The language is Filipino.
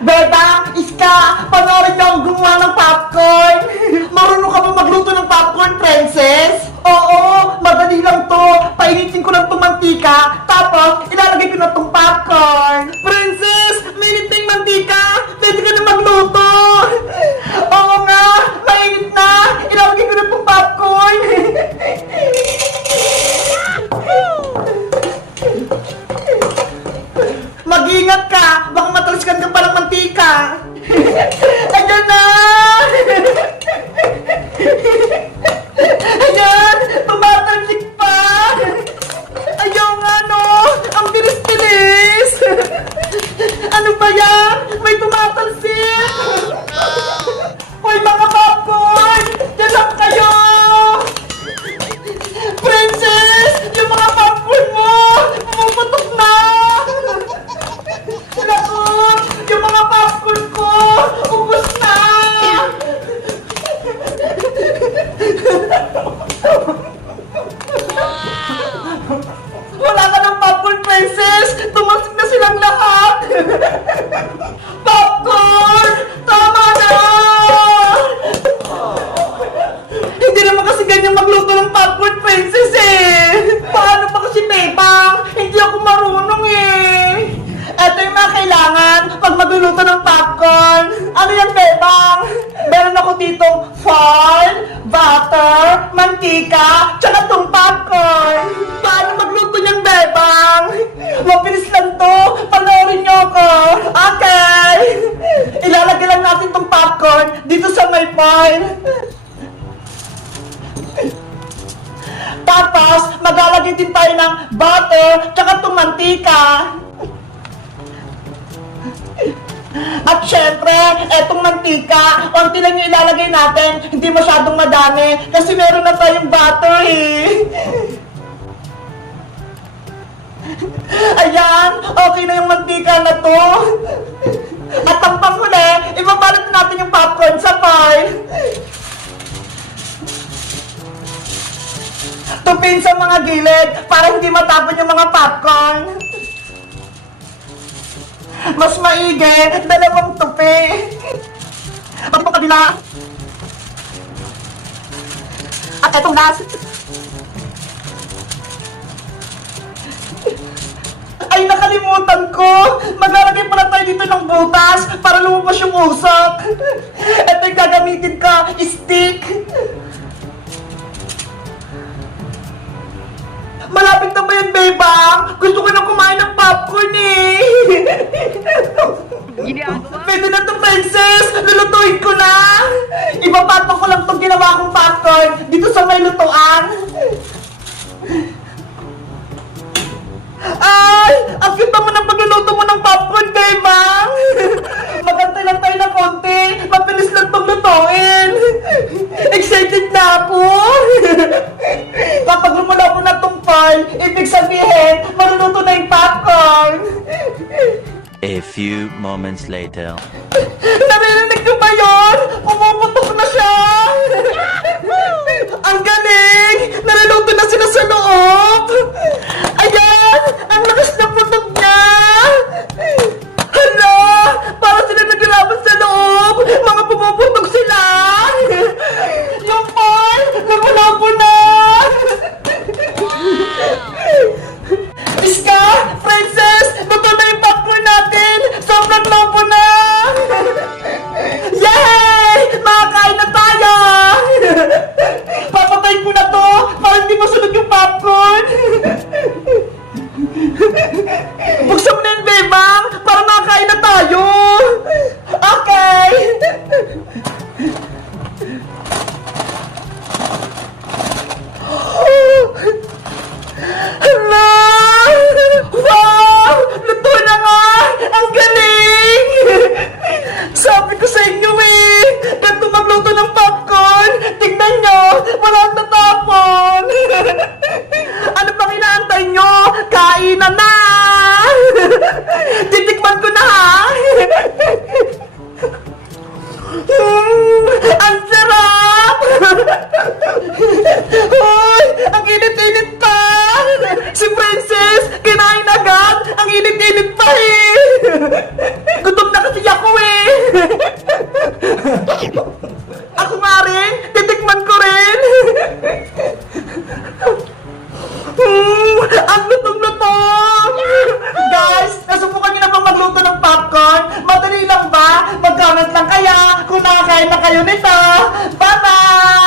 Bebang, Iska, panoorin niyo akong gumawa ng popcorn. Marunong ka ba magluto ng popcorn, princess? Oo, madali lang to. Painitin ko lang itong mantika, tapos ilalagay ko na itong popcorn. Princess, mainit na yung mantika. Pwede ka na magluto. Oo nga, mainit na. Ilalagay ko na itong popcorn. Mag-ingat ka, baka matalsikan ka pa ng mantika. Ayan na! Ayan! Tumatalsik pa! Ayaw nga no! Ang bilis-bilis! Ano ba yan? May tumatalsik! Hoy mga popcorn! Diyan lang kayo! Princess! Yung mga popcorn mo! Pumuputok na! Lagot! Yung mga popcorn ko! Ubus na! Wala ka ng popcorn, princess! Tumasik na silang lahat! Popcorn! Tama na! Hindi naman kasi ganyan magluto ng popcorn, princess eh! Paano pa kasi, Bebang? Hindi ako marunong eh! Ito yung mga kailangan pag magluluto ng popcorn. Ano yan, Bebang? Meron ako ditong flour, butter, mantika, tsaka itong popcorn. Paano magluto niyan, Bebang? Mabilis lang to. Panoorin niyo ako. Okay. Ilalagay lang natin itong popcorn dito sa may pan. Tapos, maglalagay din tayo ng butter, tsaka itong mantika. At syempre, etong mantika, konti lang yung ilalagay natin, hindi masyadong madami, kasi meron na tayong butter eh. Ayan, okay na yung mantika na to. At ang panghuli, ibabalot natin yung popcorn sa pile. Tupin sa mga gilid para hindi matapon yung mga popcorn. Mas maigi, dalawang tupi. Pati po kabila. At etong last. Ay, nakalimutan ko. Maglalagay pala tayo dito ng butas para lumabas yung usok. Ito yung gagamitin ko, stick. Malapit na ba yan, Bebang? Gusto ko na kumain ng popcorn eh. Pwede na to, princess. Lulutuin ko na. Ipapatok ko lang itong ginawa kong popcorn dito sa may lutuan. Ay! Ang cute naman ang pagluluto mo ng popcorn, Bebang. Magantay lang tayo ng konti. Mabilis lang itong lutuin. Excited na ako. Kapag lumula mo na itong pan, ibig sabihin, maluluto na yung popcorn. A few moments later. Narinig ko ba yun? Pumuputok na siya! Ang galing! Naluluto na sila sa loob! Ayan! Ang lakas ng putok niya! Hala! Para sila naglalaban sa loob! Mga pumuputok sila! Yung pan! Nagulabo na! Iska! Princess! Luto na yung popcorn natin! Sobrang lobo na! Yay! Makakain na tayo! Papatayin ko na to para hindi masunod yung popcorn! ulit ah. Bye-bye!